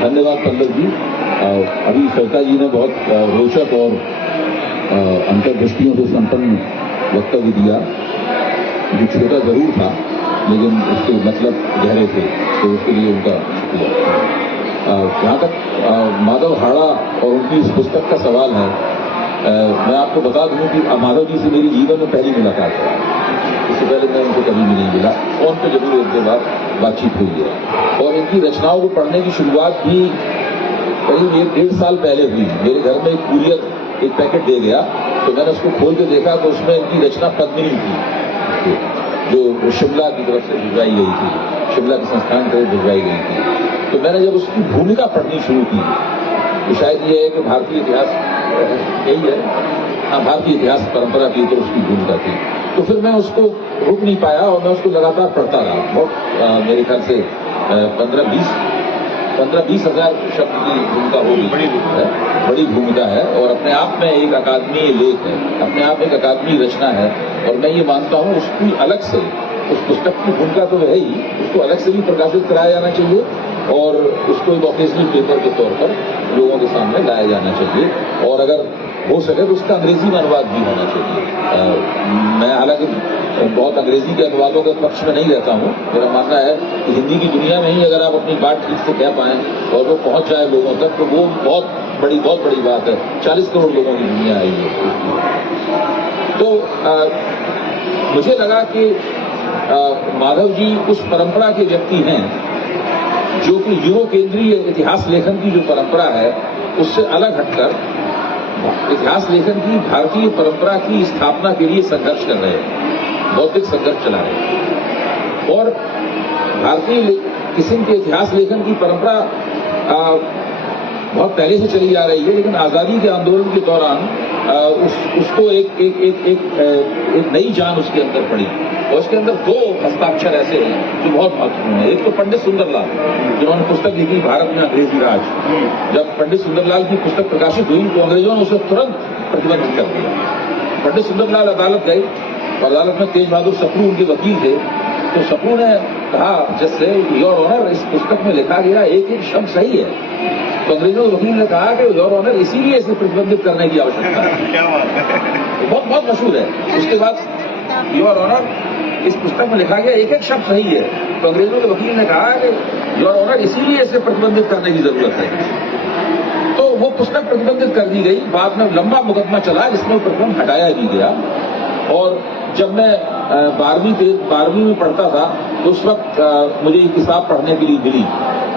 धन्यवाद पल्लव जी। अभी सरिता जी ने बहुत रोचक और अंतर्दृष्टियों से संपन्न वक्तव्य दिया, जो छोटा जरूर था लेकिन उसके मतलब गहरे थे, तो उसके लिए उनका जहाँ तक माधव हाड़ा और उनकी इस पुस्तक का सवाल है, मैं आपको बता दूं कि माधव जी से मेरी जीवन में पहली मुलाकात है। इससे पहले मैं उनको कभी भी नहीं मिला, फोन पे जरूर एक दो बार बातचीत हुई है। और इनकी रचनाओं को पढ़ने की शुरुआत भी करीब 1.5 साल पहले हुई। मेरे घर में एक कुरियर एक पैकेट दे गया, तो मैंने उसको खोल के देखा तो उसमें इनकी रचना पद्मिनी थी, जो शिमला की तरफ से भिजवाई गई थी, शिमला के संस्थान की तरफ भिजवाई गई थी। तो मैंने जब उसकी भूमिका पढ़नी शुरू की, तो शायद ये है कि भारतीय इतिहास यही है, हाँ, भारतीय इतिहास परंपरा की तो उसकी भूमिका थी। तो फिर मैं उसको रुक नहीं पाया और मैं उसको लगातार पढ़ता रहा। बहुत मेरे ख्याल से 15-20 हजार शब्द की भूमिका होगी, बड़ी भूमिका है और अपने आप में एक अकादमीय लेख है, अपने आप एक अकादमी रचना है। और मैं ये मानता हूँ उसकी अलग से, उस पुस्तक की भूमिका तो है ही, उसको अलग से भी प्रकाशित कराया जाना चाहिए और उसको एक ऑकेजनल पेपर के तौर पर लोगों के सामने लाया जाना चाहिए। और अगर हो सके तो उसका अंग्रेजी में अनुवाद भी होना चाहिए। मैं हालांकि बहुत अंग्रेजी के अनुवादों के पक्ष में नहीं रहता हूँ। मेरा मानना है कि हिंदी की दुनिया में ही अगर आप अपनी बात ठीक से कह पाएं और वो पहुंच जाए लोगों तक, तो वो बहुत बड़ी बात है। 40 करोड़ लोगों की दुनिया आई है। तो मुझे लगा कि माधव जी उस परंपरा के व्यक्ति हैं जो कि यूरो केंद्रीय इतिहास लेखन की जो परंपरा है उससे अलग हटकर इतिहास लेखन की भारतीय परंपरा की स्थापना के लिए संघर्ष कर रहे हैं, बौद्धिक संघर्ष चला रहे हैं। और भारतीय किस्म के इतिहास लेखन की परंपरा बहुत पहले से चली आ रही है, लेकिन आजादी के आंदोलन के दौरान उसको एक नई जान उसके अंदर पड़ी। और उसके अंदर 2 हस्ताक्षर ऐसे हैं जो बहुत महत्वपूर्ण है। एक तो पंडित सुंदरलाल, जिन्होंने पुस्तक लिखी भारत में अंग्रेजी राज। जब पंडित सुंदरलाल की पुस्तक प्रकाशित हुई तो अंग्रेजों ने उसे तुरंत प्रतिबंधित कर दिया। पंडित सुंदरलाल अदालत गए और अदालत में तेज बहादुर सप्रू उनके वकील थे। तो सप्रू ने कहा जज से, योर ऑनर, इस पुस्तक में लिखा गया एक एक शब्द सही है। तो अंग्रेजों के वकील ने कहा कि योर ऑनर, इसीलिए इसे प्रतिबंधित करने की आवश्यकता है। क्या बात है, बहुत मशहूर है। उसके बाद योर ऑनर, इस पुस्तक में लिखा गया एक एक शब्द सही है। तो अंग्रेजों के वकील ने कहा कि योर ऑनर, इसीलिए इसे प्रतिबंधित करने की जरूरत है। तो वो पुस्तक प्रतिबंधित कर दी गई। बाद में लंबा मुकदमा चला जिसमें प्रतिबंध हटाया भी गया। और जब मैं 12वीं में पढ़ता था तो उस वक्त मुझे ये किताब पढ़ने के लिए मिली,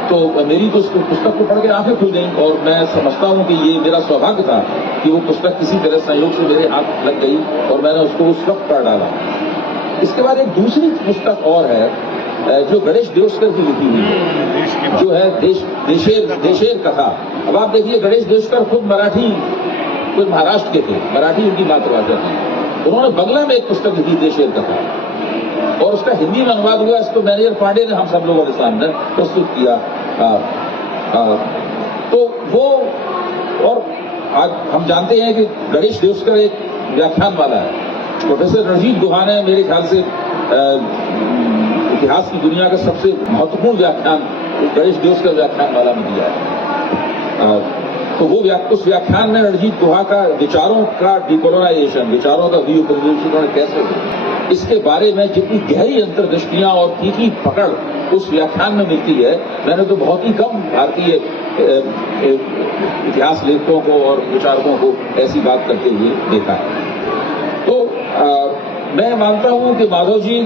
तो मेरी तो उस पुस्तक को पढ़ के आंखें खुल गईं। और मैं समझता हूं कि ये मेरा सौभाग्य था कि वो पुस्तक किसी तरह संयोग से मेरे हाथ लग गई और मैंने उसको उस वक्त पढ़ डाला। इसके बाद एक दूसरी पुस्तक और है जो गणेश देवस्कर की लिखी हुई है, जो है देशेर कथा। अब आप देखिए, गणेश देवस्कर खुद मराठी, खुद महाराष्ट्र के थे, मराठी उनकी मातृभाषा थी। उन्होंने बंगला में एक पुस्तक लिखी देशेर कथा और उसका हिंदी में अनुवाद हुआ। इसको मैनेजर पांडे ने हम सब लोगों के सामने प्रस्तुत किया। तो वो, और आज हम जानते हैं कि गणेश देवस्कर एक व्याख्यान वाला है। प्रोफेसर रणजीत गुहा ने मेरे ख्याल से इतिहास की दुनिया का सबसे महत्वपूर्ण व्याख्यान गणेश देवस्कर व्याख्यान वाला में दिया है। तो वो उस व्याख्यान में रणजीत गुहा का विचारों का डिकोलोनाइजेशन, विचारों का विउपनिवेशीकरण कैसे हो, इसके बारे में जितनी गहरी अंतर्दृष्टियां और तीखी पकड़ उस व्याख्यान में मिलती है, मैंने तो बहुत ही कम भारतीय इतिहास लेखकों को और विचारकों को ऐसी बात करते हुए देखा है। तो मैं मानता हूं कि माधव जी